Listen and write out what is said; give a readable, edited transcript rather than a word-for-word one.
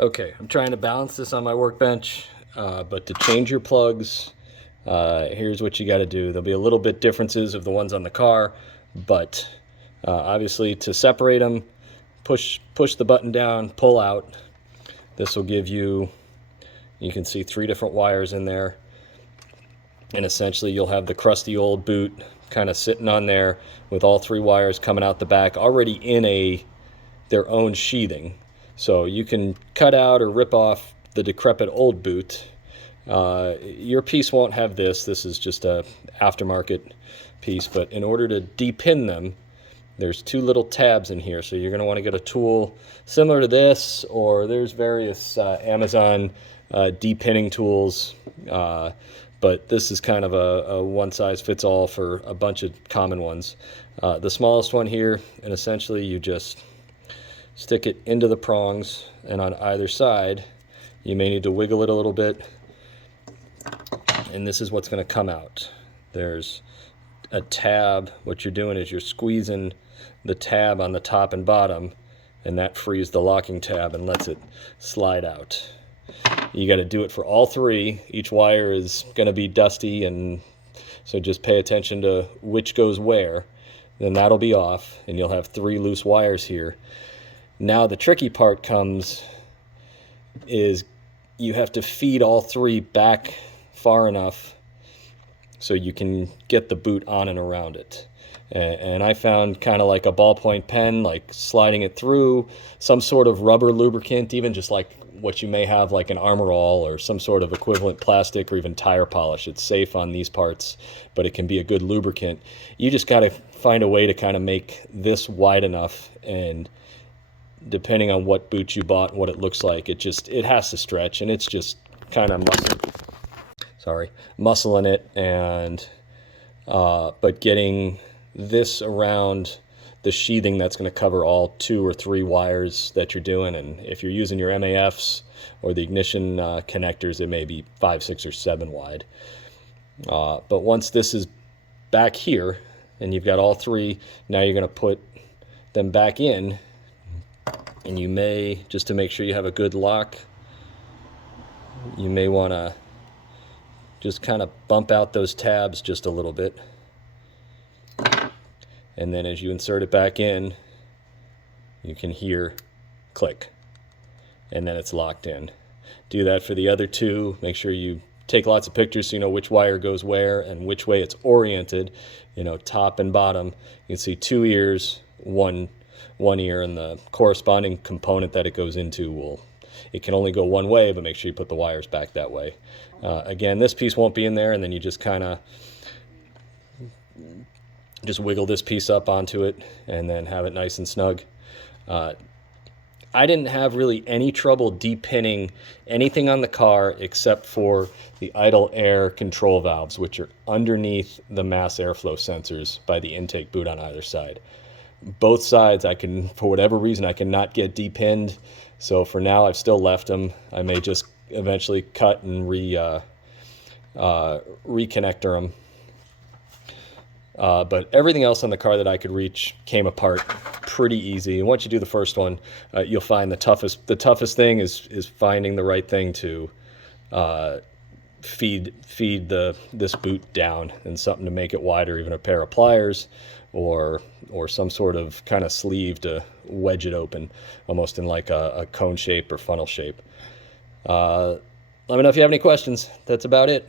Okay, I'm trying to balance this on my workbench, but to change your plugs, here's what you got to do. There'll be a little bit differences of the ones on the car, but obviously to separate them, push the button down, pull out. This will give you can see 3 different wires in there, and essentially you'll have the crusty old boot kind of sitting on there with all 3 wires coming out the back already in their own sheathing. So you can cut out or rip off the decrepit old boot. Your piece won't have this. This is just a aftermarket piece, but in order to depin them, there's 2 little tabs in here. So you're going to want to get a tool similar to this, or there's various Amazon depinning tools, but this is kind of a one-size-fits-all for a bunch of common ones. The smallest one here, and essentially you just stick it into the prongs, and on either side you may need to wiggle it a little bit, and this is what's going to come out. There's a tab. What you're doing is you're squeezing the tab on the top and bottom, and that frees the locking tab and lets it slide out. You got to do it for all 3. Each wire is going to be dusty, and so just pay attention to which goes where. Then that'll be off, and you'll have 3 loose wires here. Now the tricky part is you have to feed all 3 back far enough so you can get the boot on and around it. And I found kind of like a ballpoint pen, like sliding it through, some sort of rubber lubricant, even just like what you may have like an Armor All or some sort of equivalent plastic, or even tire polish. It's safe on these parts, but it can be a good lubricant. You just got to find a way to kind of make this wide enough, and depending on what boot you bought and what it looks like, it has to stretch, and it's just kind of muscling it, and but getting this around the sheathing that's going to cover all 2 or 3 wires that you're doing. And if you're using your MAFs or the ignition connectors, it may be 5, 6, or 7 wide. But once this is back here and you've got all 3, now you're going to put them back in, and you may, just to make sure you have a good lock, you may want to just kind of bump out those tabs just a little bit. And then as you insert it back in, you can hear click, and then it's locked in. Do that for the other 2. Make sure you take lots of pictures so you know which wire goes where and which way it's oriented, top and bottom. You can see 2 ears, one ear, and the corresponding component that it goes into it can only go one way, but make sure you put the wires back that way. Again, this piece won't be in there, and then you just kind of wiggle this piece up onto it and then have it nice and snug. I didn't have really any trouble depinning anything on the car except for the idle air control valves, which are underneath the mass airflow sensors by the intake boot on either side. Both sides, for whatever reason, I cannot get depinned. So for now, I've still left them. I may just eventually cut and reconnect them. But everything else on the car that I could reach came apart pretty easy. And once you do the first one, you'll find the toughest thing is finding the right thing to feed this boot down, and something to make it wider, even a pair of pliers or some sort of kind of sleeve to wedge it open, almost in like a cone shape or funnel shape. Let me know if you have any questions. That's about it.